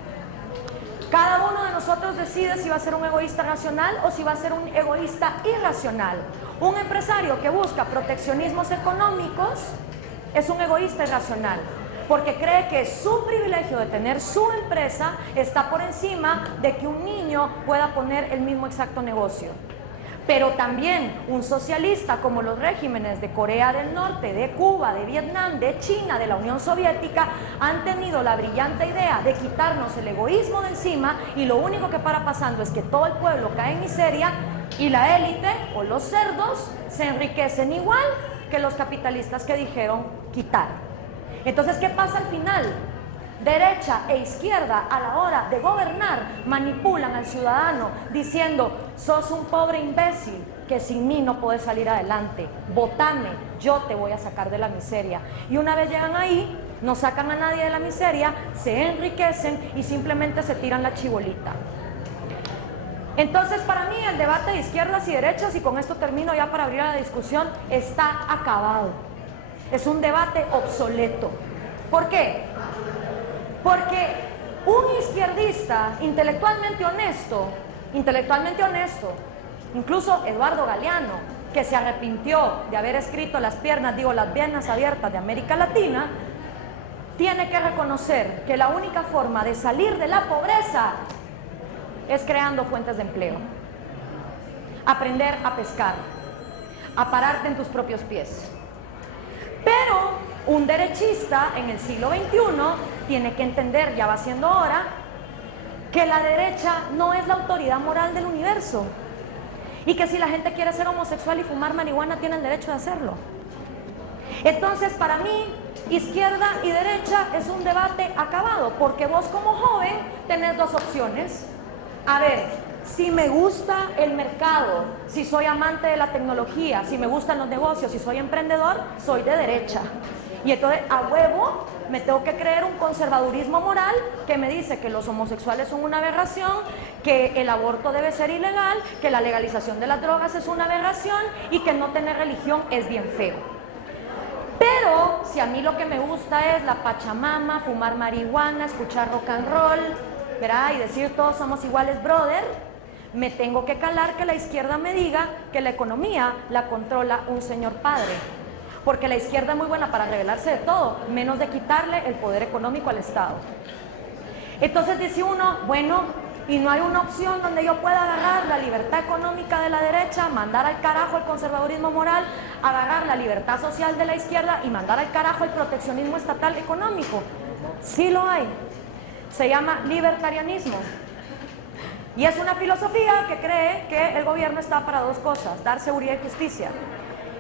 Cada uno de nosotros decide si va a ser un egoísta racional o si va a ser un egoísta irracional. Un empresario que busca proteccionismos económicos es un egoísta irracional. porque cree que su privilegio de tener su empresa está por encima de que un niño pueda poner el mismo exacto negocio. Pero también un socialista como los regímenes de Corea del Norte, de Cuba, de Vietnam, de China, de la Unión Soviética, han tenido la brillante idea de quitarnos el egoísmo de encima, y lo único que para pasando es que todo el pueblo cae en miseria y la élite o los cerdos se enriquecen igual que los capitalistas que dijeron quitar. Entonces, ¿qué pasa al final? Derecha e izquierda a la hora de gobernar manipulan al ciudadano diciendo: sos un pobre imbécil que sin mí no puedes salir adelante, votame, yo te voy a sacar de la miseria. Y una vez llegan ahí, no sacan a nadie de la miseria, se enriquecen y simplemente se tiran la chibolita. Entonces, para mí el debate de izquierdas y derechas, y con esto termino ya para abrir la discusión, está acabado. Es un debate obsoleto. ¿Por qué? Porque un izquierdista intelectualmente honesto, incluso Eduardo Galeano, que se arrepintió de haber escrito las venas abiertas de América Latina, tiene que reconocer que la única forma de salir de la pobreza es creando fuentes de empleo. Aprender a pescar, a pararte en tus propios pies. Pero un derechista en el siglo XXI tiene que entender, ya va siendo hora, que la derecha no es la autoridad moral del universo, y que si la gente quiere ser homosexual y fumar marihuana tiene el derecho de hacerlo. Entonces, para mí, izquierda y derecha es un debate acabado, porque vos como joven tenés dos opciones. A ver, si me gusta el mercado, si soy amante de la tecnología, si me gustan los negocios, si soy emprendedor, soy de derecha. Y entonces, a huevo, me tengo que creer un conservadurismo moral que me dice que los homosexuales son una aberración, que el aborto debe ser ilegal, que la legalización de las drogas es una aberración y que no tener religión es bien feo. Pero si a mí lo que me gusta es la pachamama, fumar marihuana, escuchar rock and roll, ¿verdad? Y decir todos somos iguales, brother, me tengo que calar que la izquierda me diga que la economía la controla un señor padre. Porque la izquierda es muy buena para rebelarse de todo, menos de quitarle el poder económico al Estado. Entonces dice uno, bueno, y no hay una opción donde yo pueda agarrar la libertad económica de la derecha, mandar al carajo el conservadurismo moral, agarrar la libertad social de la izquierda y mandar al carajo el proteccionismo estatal económico. Sí lo hay. Se llama libertarianismo. Y es una filosofía que cree que el gobierno está para dos cosas: dar seguridad y justicia.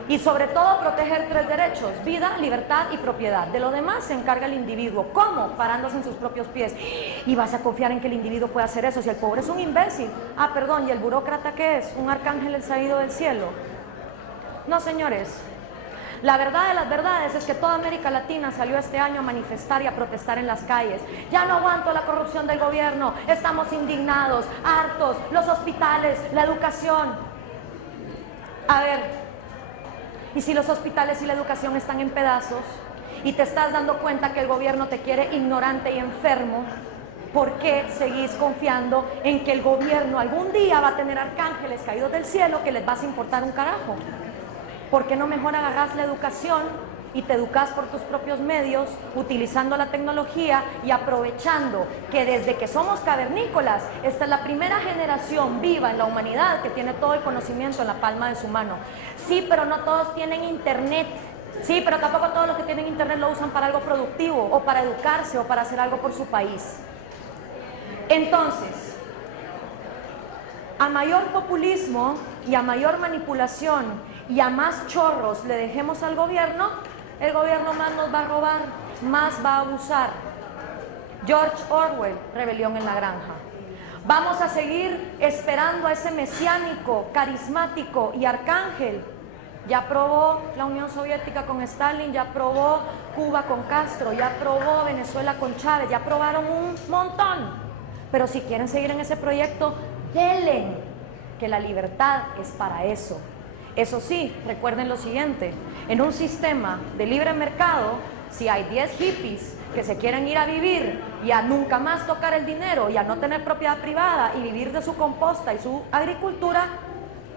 Y sobre todo proteger tres derechos: vida, libertad y propiedad. De lo demás se encarga el individuo. ¿Cómo? Parándose en sus propios pies. Y vas a confiar en que el individuo pueda hacer eso si el pobre es un imbécil. Ah, perdón, ¿y el burócrata qué es? ¿Un arcángel caído del cielo? No, señores. La verdad de las verdades es que toda América Latina salió este año a manifestar y a protestar en las calles. Ya no aguanto la corrupción del gobierno, estamos indignados, hartos, los hospitales, la educación. A ver, y si los hospitales y la educación están en pedazos y te estás dando cuenta que el gobierno te quiere ignorante y enfermo, ¿por qué seguís confiando en que el gobierno algún día va a tener arcángeles caídos del cielo que les vas a importar un carajo? ¿Por qué no mejor agarrás la educación y te educas por tus propios medios, utilizando la tecnología y aprovechando que desde que somos cavernícolas, esta es la primera generación viva en la humanidad que tiene todo el conocimiento en la palma de su mano? Sí, pero no todos tienen internet. Sí, pero tampoco todos los que tienen internet lo usan para algo productivo, o para educarse, o para hacer algo por su país. Entonces, a mayor populismo y a mayor manipulación y a más chorros le dejemos al gobierno, el gobierno más nos va a robar, más va a abusar. George Orwell, Rebelión en la Granja. Vamos a seguir esperando a ese mesiánico, carismático y arcángel. Ya probó la Unión Soviética con Stalin, ya probó Cuba con Castro, ya probó Venezuela con Chávez, ya probaron un montón. Pero si quieren seguir en ese proyecto, denle, que la libertad es para eso. Eso sí, recuerden lo siguiente: en un sistema de libre mercado, si hay 10 hippies que se quieren ir a vivir y a nunca más tocar el dinero y a no tener propiedad privada y vivir de su composta y su agricultura,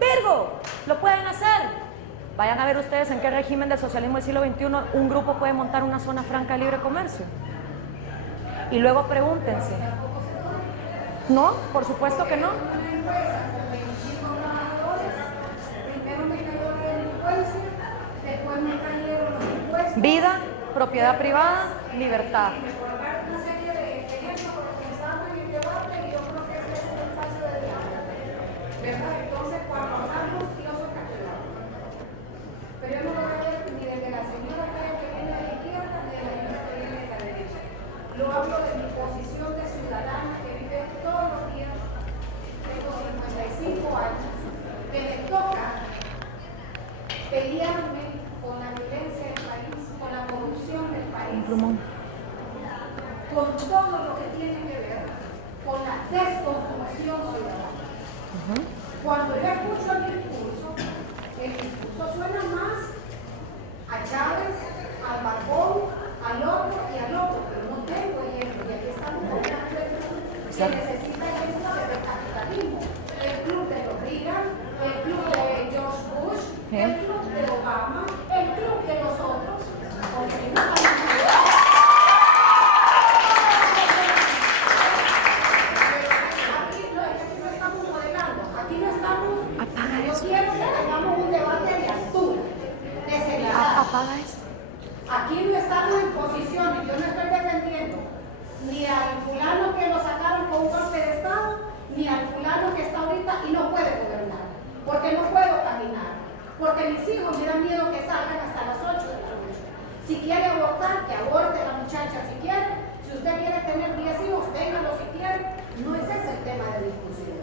¡virgo!, lo pueden hacer. Vayan a ver ustedes en qué régimen del socialismo del siglo XXI un grupo puede montar una zona franca de libre comercio. Y luego pregúntense. No, por supuesto que no. Vida, propiedad privada, libertad. Entonces, cuando hablamos, yo soy castellano. Pero yo no lo voy a ver ni desde la señora que viene de la izquierda ni de la señora que viene de la derecha. Lo hablo de mi posición de ciudadana que vive todos los días. Tengo 55 años, que me toca pelearme con la violencia del país, con la corrupción del país, con todo lo que tiene que ver con la desconstrucción ciudadana. Cuando yo escucho el discurso suena más a Chávez, al Barbón, al otro y al otro, pero no tengo ejemplo. Y aquí estamos con una que necesita ejemplo del capitalismo. El club de los Reagan, el club de George Bush, el club de Obama, el club de los otros. Aquí no estamos en posiciones, yo no estoy defendiendo ni al fulano que lo sacaron con un golpe de Estado, ni al fulano que está ahorita y no puede gobernar, porque no puedo caminar, porque mis hijos me dan miedo que salgan hasta las 8 de la noche. Si quiere abortar, que aborte la muchacha si quiere. Si usted quiere tener 10 hijos, téngalo si quiere. No es ese el tema de discusión.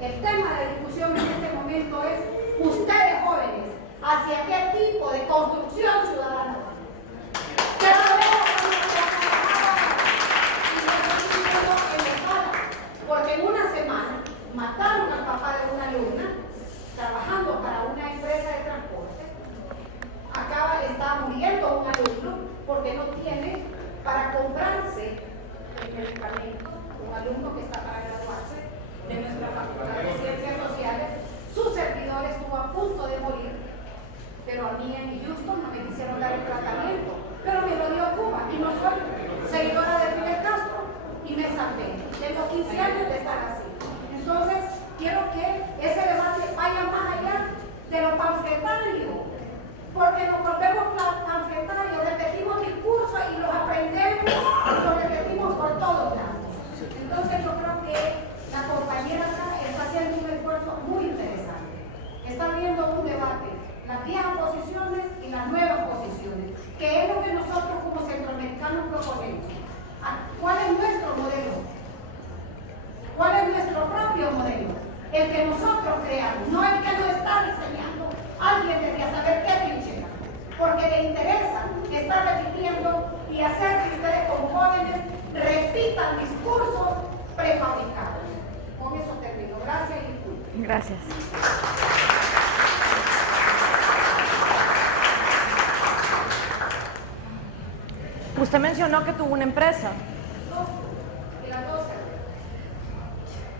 El tema de discusión en este momento es ustedes jóvenes, ¿hacia qué tipo de construcción ciudadana? Porque en una semana mataron al papá de una alumna trabajando para una empresa de transporte. Está muriendo un alumno porque no tiene para comprarse el medicamento. Un alumno que está para graduarse de nuestra Facultad de Ciencias Sociales. Su servidor estuvo a punto de morir, pero a mí en Houston no me quisieron dar el tratamiento, pero me lo dio Cuba y no soy seguidora de Fidel Castro y me salvé. Tengo 15 años de estar así. Entonces, quiero que ese debate vaya más allá de lo panfletario, porque nos volvemos panfletarios, repetimos discursos y los aprendemos y los repetimos por todos lados. Entonces, yo creo que la compañera acá está haciendo un esfuerzo muy interesante. Está abriendo un debate, las viejas posiciones y las nuevas posiciones, que es lo que nosotros como centroamericanos proponemos. ¿Cuál es nuestro modelo? ¿Cuál es nuestro propio modelo? El que nosotros creamos, no el que nos está diseñando. Alguien debería saber qué trinchera, porque le interesa estar repitiendo y hacer que ustedes como jóvenes repitan discursos prefabricados. Con eso termino. Gracias y disculpen. Gracias. Usted mencionó que tuvo una empresa.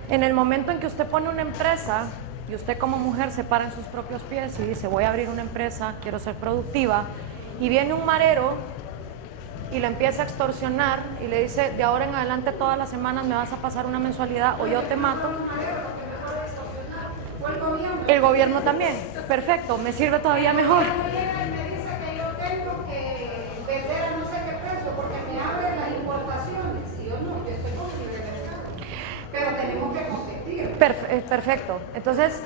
En el momento en que usted pone una empresa y usted como mujer se para en sus propios pies y dice voy a abrir una empresa, quiero ser productiva, y viene un marero y le empieza a extorsionar y le dice de ahora en adelante todas las semanas me vas a pasar una mensualidad o yo te mato. El gobierno también. Perfecto, me sirve todavía mejor. Pero tenemos que competir. Perfecto. Entonces,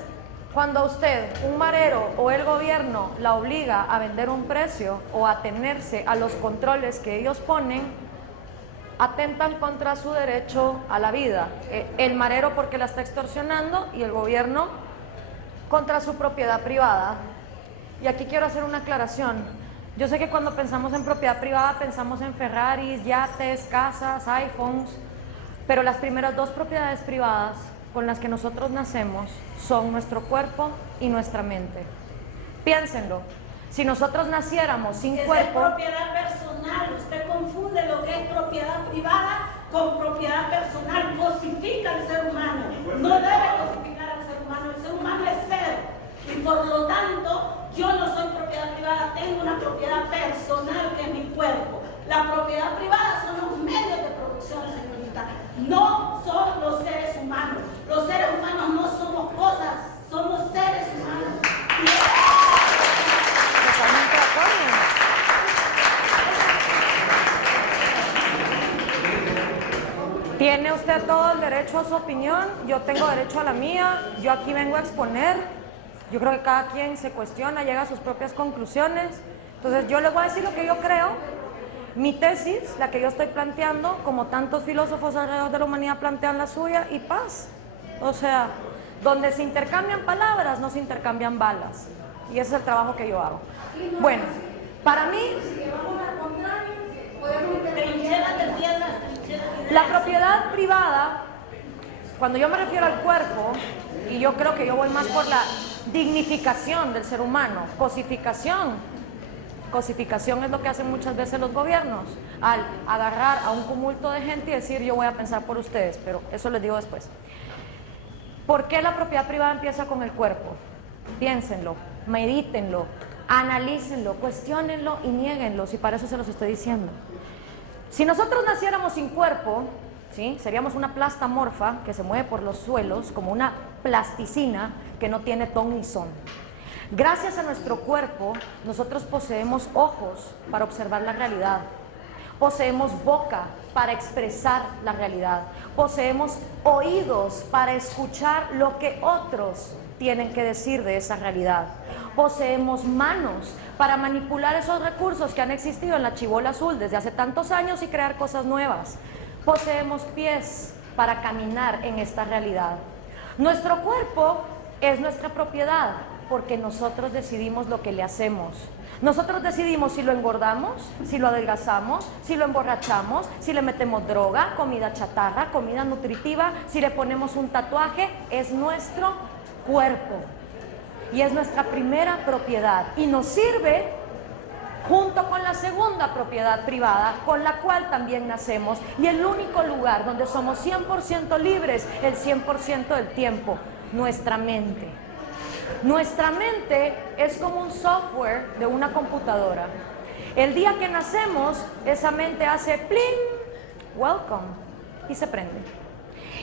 cuando usted, un marero o el gobierno la obliga a vender un precio o a atenerse a los controles que ellos ponen, atentan contra su derecho a la vida. El marero porque la está extorsionando y el gobierno contra su propiedad privada. Y aquí quiero hacer una aclaración. Yo sé que cuando pensamos en propiedad privada pensamos en Ferraris, yates, casas, iPhones, pero las primeras dos propiedades privadas con las que nosotros nacemos son nuestro cuerpo y nuestra mente. Piénsenlo. Si nosotros naciéramos sin cuerpo... Es propiedad personal. Usted confunde lo que es propiedad privada con propiedad personal. Cosifica al ser humano. No debe cosificar al ser humano. El ser humano es ser. Y por lo tanto, Yo no soy propiedad privada, tengo una propiedad personal que es mi cuerpo. La propiedad privada son los medios de producción, señorita. No son los seres humanos. Los seres humanos no somos cosas, somos seres humanos. Totalmente de acuerdo. Tiene usted todo el derecho a su opinión, yo tengo derecho a la mía, yo aquí vengo a exponer, yo creo que cada quien se cuestiona, llega a sus propias conclusiones, entonces yo les voy a decir lo que yo creo, mi tesis, la que yo estoy planteando, como tantos filósofos alrededor de la humanidad plantean la suya, y paz, o sea, donde se intercambian palabras, no se intercambian balas, y ese es el trabajo que yo hago. Bueno, para mí, la propiedad privada, cuando yo me refiero al cuerpo, y yo creo que yo voy más por la dignificación del ser humano, cosificación es lo que hacen muchas veces los gobiernos, al agarrar a un tumulto de gente y decir yo voy a pensar por ustedes, pero eso les digo después. ¿Por qué la propiedad privada empieza con el cuerpo? Piénsenlo, medítenlo, analícenlo, cuestiónenlo y niéguenlo, y para eso se los estoy diciendo. Si nosotros naciéramos sin cuerpo, ¿sí? Seríamos una plastamorfa que se mueve por los suelos como una plasticina que no tiene ton ni son. Gracias a nuestro cuerpo, nosotros poseemos ojos para observar la realidad, poseemos boca para expresar la realidad, poseemos oídos para escuchar lo que otros tienen que decir de esa realidad. Poseemos manos para manipular esos recursos que han existido en la chibola azul desde hace tantos años y crear cosas nuevas. Poseemos pies para caminar en esta realidad. Nuestro cuerpo es nuestra propiedad porque nosotros decidimos lo que le hacemos. Nosotros decidimos si lo engordamos, si lo adelgazamos, si lo emborrachamos, si le metemos droga, comida chatarra, comida nutritiva, si le ponemos un tatuaje. Es nuestro cuerpo y es nuestra primera propiedad y nos sirve junto con la segunda propiedad privada con la cual también nacemos, y el único lugar donde somos 100% libres el 100% del tiempo, nuestra mente. Nuestra mente es como un software de una computadora. El día que nacemos, esa mente hace pling, welcome, y se prende.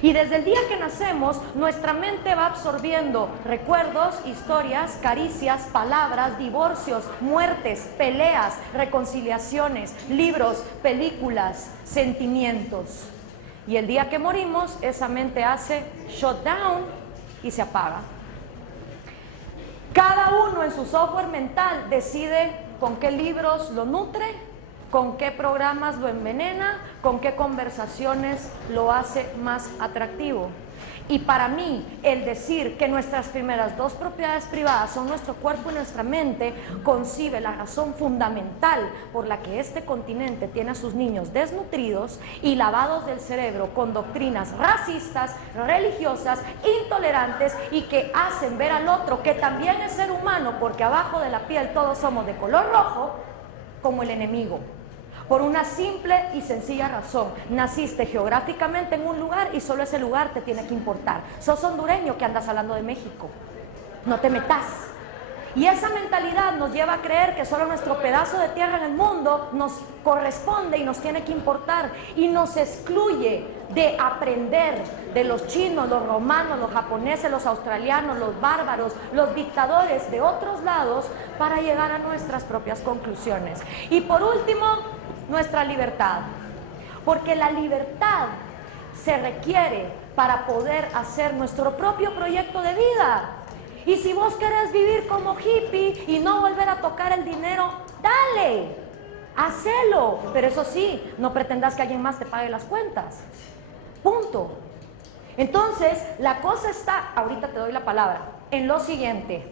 Y desde el día que nacemos, nuestra mente va absorbiendo recuerdos, historias, caricias, palabras, divorcios, muertes, peleas, reconciliaciones, libros, películas, sentimientos. Y el día que morimos, esa mente hace shutdown y se apaga. Cada uno en su software mental decide con qué libros lo nutre, con qué programas lo envenena, con qué conversaciones lo hace más atractivo. Y para mí, el decir que nuestras primeras dos propiedades privadas son nuestro cuerpo y nuestra mente, concibe la razón fundamental por la que este continente tiene a sus niños desnutridos y lavados del cerebro con doctrinas racistas, religiosas, intolerantes, y que hacen ver al otro, que también es ser humano, porque abajo de la piel todos somos de color rojo, como el enemigo. Por una simple y sencilla razón: naciste geográficamente en un lugar y solo ese lugar te tiene que importar. Sos hondureño que andas hablando de México, no te metas. Y esa mentalidad nos lleva a creer que solo nuestro pedazo de tierra en el mundo nos corresponde y nos tiene que importar, y nos excluye de aprender de los chinos, los romanos, los japoneses, los australianos, los bárbaros, los dictadores de otros lados, para llegar a nuestras propias conclusiones. Y por último, nuestra libertad, porque la libertad se requiere para poder hacer nuestro propio proyecto de vida. Y si vos querés vivir como hippie y no volver a tocar el dinero, dale, hacelo, pero eso sí, no pretendas que alguien más te pague las cuentas, punto. Entonces, la cosa está, ahorita te doy la palabra, en lo siguiente: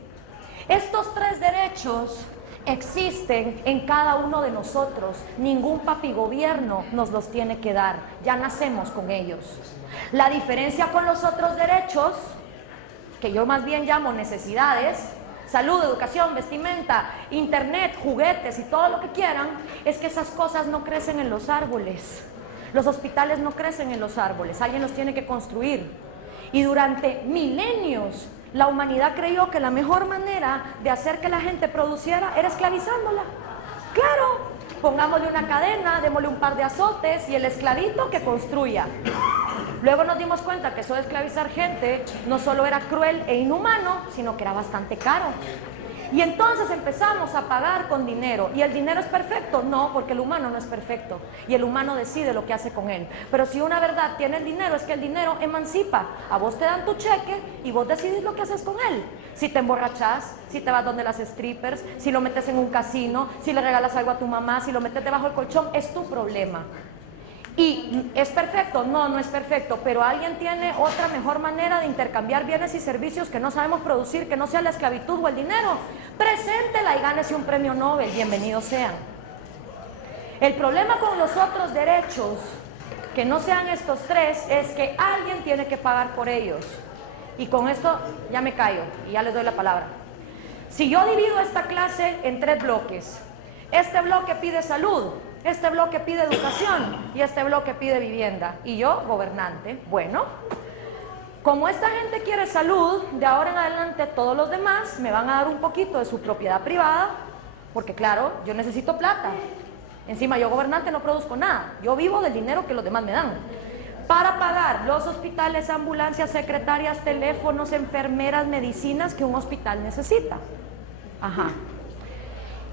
estos tres derechos existen en cada uno de nosotros, ningún papi gobierno nos los tiene que dar, ya nacemos con ellos. La diferencia con los otros derechos, que yo más bien llamo necesidades, salud, educación, vestimenta, internet, juguetes y todo lo que quieran, es que esas cosas no crecen en los árboles. Los hospitales no crecen en los árboles, alguien los tiene que construir. Y durante milenios La humanidad creyó que la mejor manera de hacer que la gente produciera era esclavizándola. Claro, pongámosle una cadena, démosle un par de azotes y el esclavito que construya. Luego nos dimos cuenta que eso de esclavizar gente no solo era cruel e inhumano, sino que era bastante caro. Y entonces empezamos a pagar con dinero. ¿Y el dinero es perfecto? No, porque el humano no es perfecto. Y el humano decide lo que hace con él. Pero si una verdad tiene el dinero, es que el dinero emancipa. A vos te dan tu cheque y vos decidís lo que haces con él. Si te emborrachás, si te vas donde las strippers, si lo metes en un casino, si le regalas algo a tu mamá, si lo metes debajo del colchón, es tu problema. ¿Y es perfecto? No, no es perfecto, pero alguien tiene otra mejor manera de intercambiar bienes y servicios que no sabemos producir, que no sea la esclavitud o el dinero. Preséntela y gánese un premio Nobel, bienvenidos sean. El problema con los otros derechos, que no sean estos tres, es que alguien tiene que pagar por ellos. Y con esto ya me callo y ya les doy la palabra. Si yo divido esta clase en 3 bloques, este bloque pide salud, este bloque pide educación y este bloque pide vivienda. Y yo, gobernante, bueno, como esta gente quiere salud, de ahora en adelante todos los demás me van a dar un poquito de su propiedad privada, porque claro, yo necesito plata. Encima yo, gobernante, no produzco nada. Yo vivo del dinero que los demás me dan. Para pagar los hospitales, ambulancias, secretarias, teléfonos, enfermeras, medicinas que un hospital necesita. Ajá.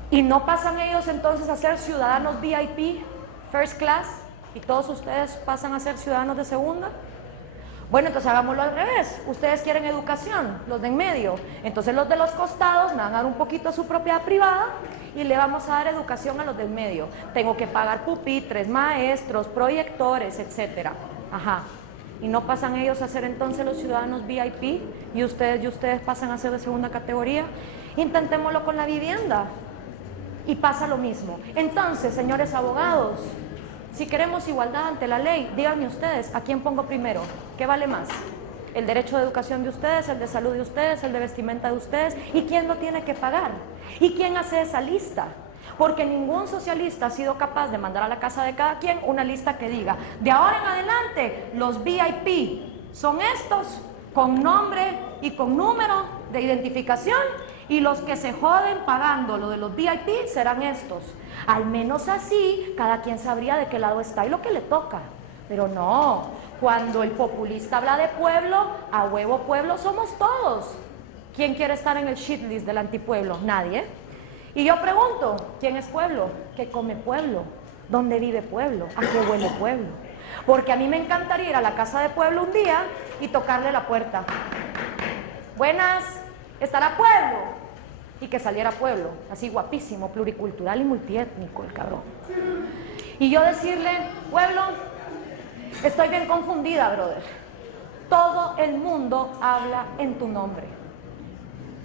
¿Y no pasan ellos entonces a ser ciudadanos VIP, first class, y todos ustedes pasan a ser ciudadanos de segunda? Bueno, entonces hagámoslo al revés. Ustedes quieren educación, los de en medio. Entonces los de los costados me van a dar un poquito de su propiedad privada y le vamos a dar educación a los del medio. Tengo que pagar pupitres, maestros, proyectores, etcétera. Ajá. ¿Y no pasan ellos a ser entonces los ciudadanos VIP y ustedes pasan a ser de segunda categoría? Intentémoslo con la vivienda. Y pasa lo mismo. Entonces, señores abogados, si queremos igualdad ante la ley, díganme ustedes, ¿a quién pongo primero? ¿Qué vale más? ¿El derecho de educación de ustedes, el de salud de ustedes, el de vestimenta de ustedes? ¿Y quién lo tiene que pagar? ¿Y quién hace esa lista? Porque ningún socialista ha sido capaz de mandar a la casa de cada quien una lista que diga, de ahora en adelante, los VIP son estos, con nombre y con número de identificación, y los que se joden pagando lo de los VIP serán estos. Al menos así, cada quien sabría de qué lado está y lo que le toca. Pero no, cuando el populista habla de pueblo, a huevo pueblo somos todos. ¿Quién quiere estar en el shit list del antipueblo? Nadie. Y yo pregunto, ¿quién es pueblo? ¿Qué come pueblo? ¿Dónde vive pueblo? ¿A qué huele pueblo? Porque a mí me encantaría ir a la casa de pueblo un día y tocarle la puerta. Buenas, ¿estará pueblo? Y que saliera pueblo, así guapísimo, pluricultural y multiétnico el cabrón. Y yo decirle, pueblo, estoy bien confundida, brother. Todo el mundo habla en tu nombre.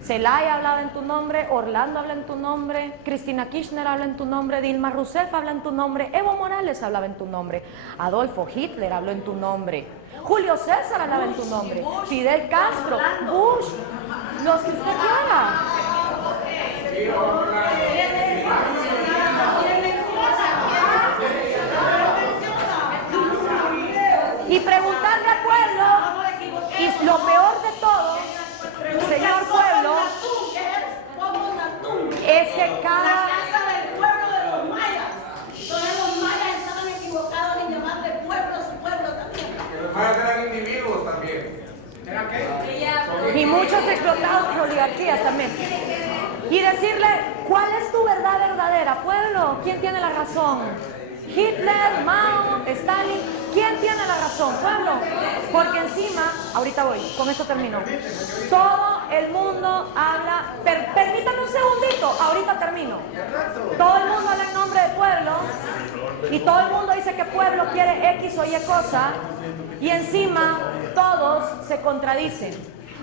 Celaya hablaba en tu nombre, Orlando habla en tu nombre, Cristina Kirchner habla en tu nombre, Dilma Rousseff habla en tu nombre, Evo Morales hablaba en tu nombre, Adolfo Hitler habló en tu nombre, Julio César hablaba en tu nombre, Fidel Castro, Bush, los que usted quiera. Y preguntarle al pueblo, y lo peor de todo, señor pueblo, es que cada... La casa del pueblo de los mayas. Entonces los mayas estaban equivocados en llamar de pueblo a su pueblo también. Los mayas eran individuos también. ¿Eran qué? Y muchos explotados por oligarquías también. Y decirle, ¿cuál es tu verdad verdadera, pueblo? ¿Quién tiene la razón? Hitler, Mao, Stalin, ¿quién tiene la razón, pueblo? Porque encima, ahorita voy, con esto termino. Todo el mundo habla, permítame un segundito, ahorita termino. Todo el mundo habla en nombre del pueblo y todo el mundo dice que pueblo quiere X o Y cosa y encima todos se contradicen.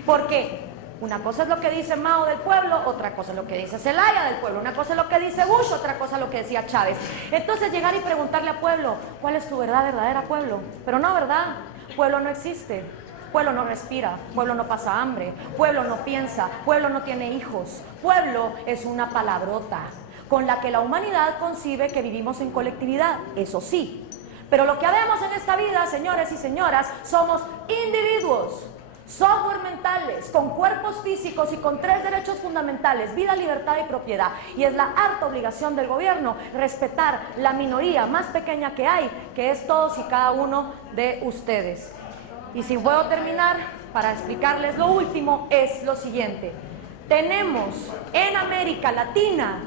¿Por qué? Una cosa es lo que dice Mao del pueblo, otra cosa es lo que dice Zelaya del pueblo, una cosa es lo que dice Bush, otra cosa es lo que decía Chávez. Entonces llegar y preguntarle a pueblo, ¿cuál es tu verdad verdadera, pueblo? Pero no, ¿verdad? Pueblo no existe, pueblo no respira, pueblo no pasa hambre, pueblo no piensa, pueblo no tiene hijos, pueblo es una palabrota con la que la humanidad concibe que vivimos en colectividad, eso sí. Pero lo que habemos en esta vida, señores y señoras, somos individuos. software mentales, con cuerpos físicos y con 3 derechos fundamentales: vida, libertad y propiedad. Y es la harta obligación del gobierno respetar la minoría más pequeña que hay, que es todos y cada uno de ustedes. Y si puedo terminar para explicarles lo último, es lo siguiente: tenemos en América Latina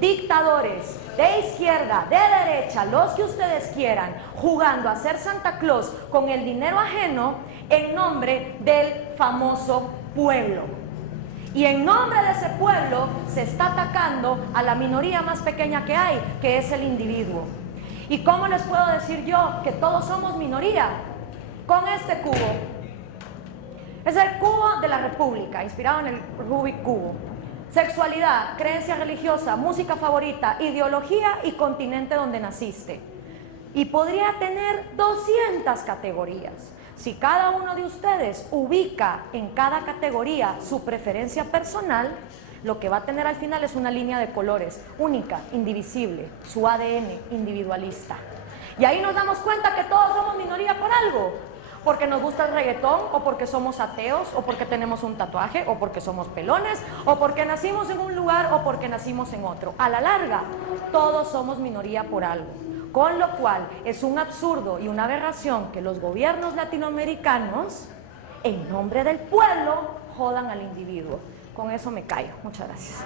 dictadores de izquierda, de derecha, los que ustedes quieran, jugando a ser Santa Claus con el dinero ajeno en nombre del famoso pueblo. Y en nombre de ese pueblo se está atacando a la minoría más pequeña que hay, que es el individuo. ¿Y cómo les puedo decir yo que todos somos minoría? Con este cubo. Es el cubo de la República, inspirado en el Rubik cubo. Sexualidad, creencia religiosa, música favorita, ideología y continente donde naciste. Y podría tener 200 categorías. Si cada uno de ustedes ubica en cada categoría su preferencia personal, lo que va a tener al final es una línea de colores, única, indivisible, su ADN individualista. Y ahí nos damos cuenta que todos somos minoría por algo. Porque nos gusta el reggaetón, o porque somos ateos, o porque tenemos un tatuaje, o porque somos pelones, o porque nacimos en un lugar, o porque nacimos en otro. A la larga, todos somos minoría por algo. Con lo cual, es un absurdo y una aberración que los gobiernos latinoamericanos, en nombre del pueblo, jodan al individuo. Con eso me callo. Muchas gracias.